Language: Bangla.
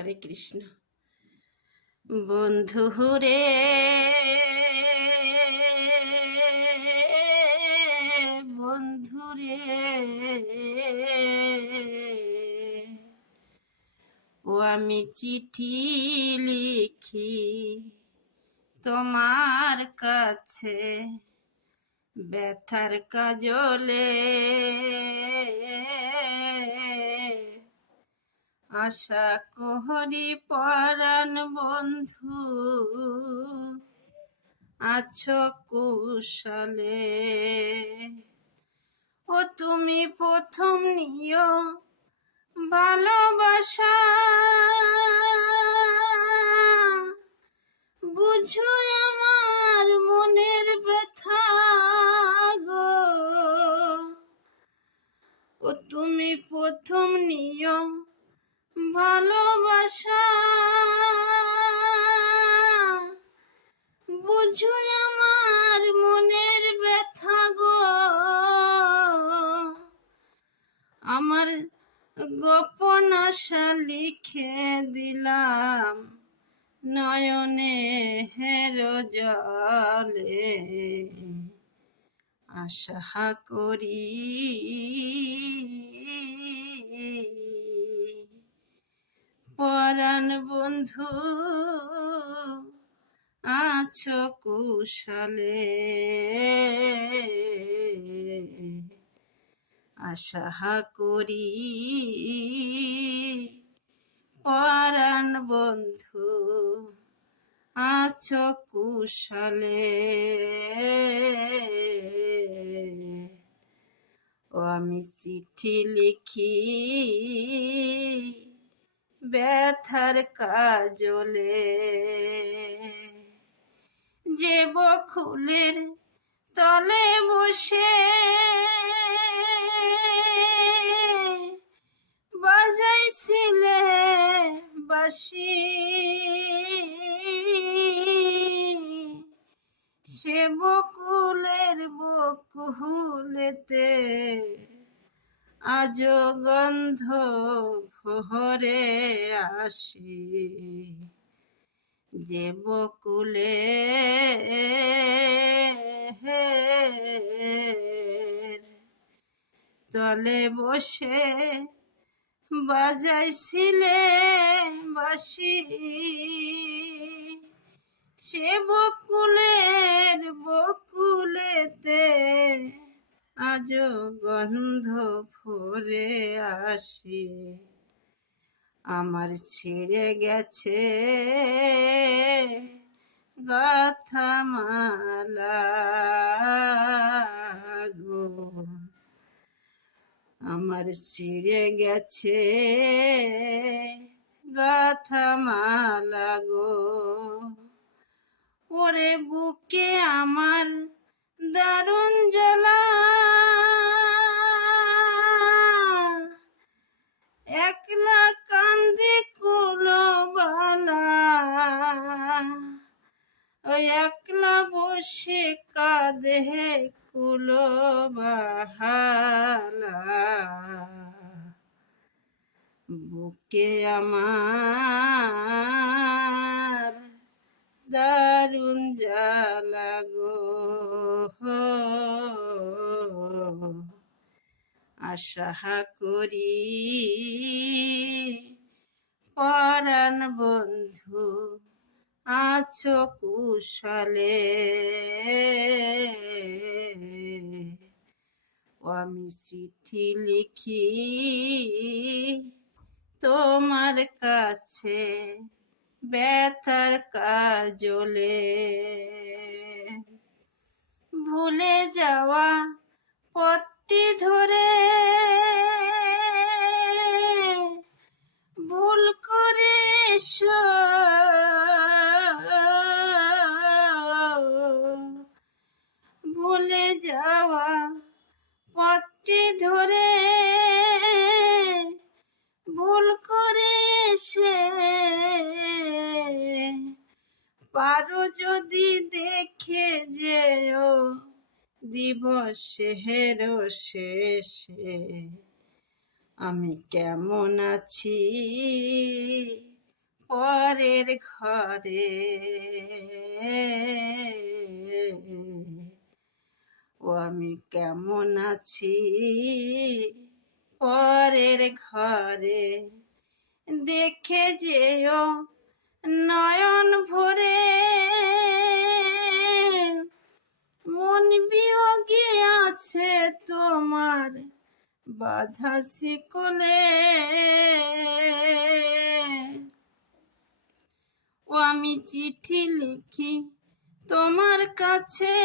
হরে কৃষ্ণ। বন্ধু রে বন্ধু রে ও আমি চিঠি লিখি তোমার কাছে ব্যথার কাজলে আশা কহরি পরাণ বন্ধু। আছো কুশলে। ও তুমি প্রথম নিও ভালোবাসা। বুঝো আমার মনের ব্যথা গো। ও তুমি প্রথম নিয়ম ভালোবাসা। বুঝো আমার মনের ব্যথা গো। আমার গোপন আশা লিখে দিলাম, নয়নে হেরো জলে। আশা করি পরাণ বন্ধু আছো কুশলে। আশা করি পরাণ বন্ধু আছো কুশলে। ও আমি চিঠি লিখি ব্যথার কাজলে। যে বকুলের তলে বসে বাজাইছিলে বাসি সে বকুলের আজ গন্ধ ভরে আসি। যে বকুলে তলে বসে বাজাইছিলে বাসি সে বকুলের বকুলেতে আজ গন্ধ ভরে আসে। আমার ছিঁড়ে গেছে গাথামালা গো। আমার ছিঁড়ে গেছে গাথামালা গো। ওরে বুকে আমার বুকে আমার দারুণ জ্বালা গো। আশা করি পরাণ বন্ধু আছো কুশলে। আমি চিঠি লিখি তোমার কাছে ব্যথার কাজলে ভুলে যাওয়া পথটি ধরে ভুল করে। ভুলে যাওয়া পারো যদি দেখে যে যেও, দিবসের শেষে আমি কেমন আছি? পরের ঘরে ও আমি কেমন আছি? পরের ঘরে দেখে যেও নয়ন আছে তোমার বাধা শিকলে। ও আমি চিঠি লিখি তোমার কাছে।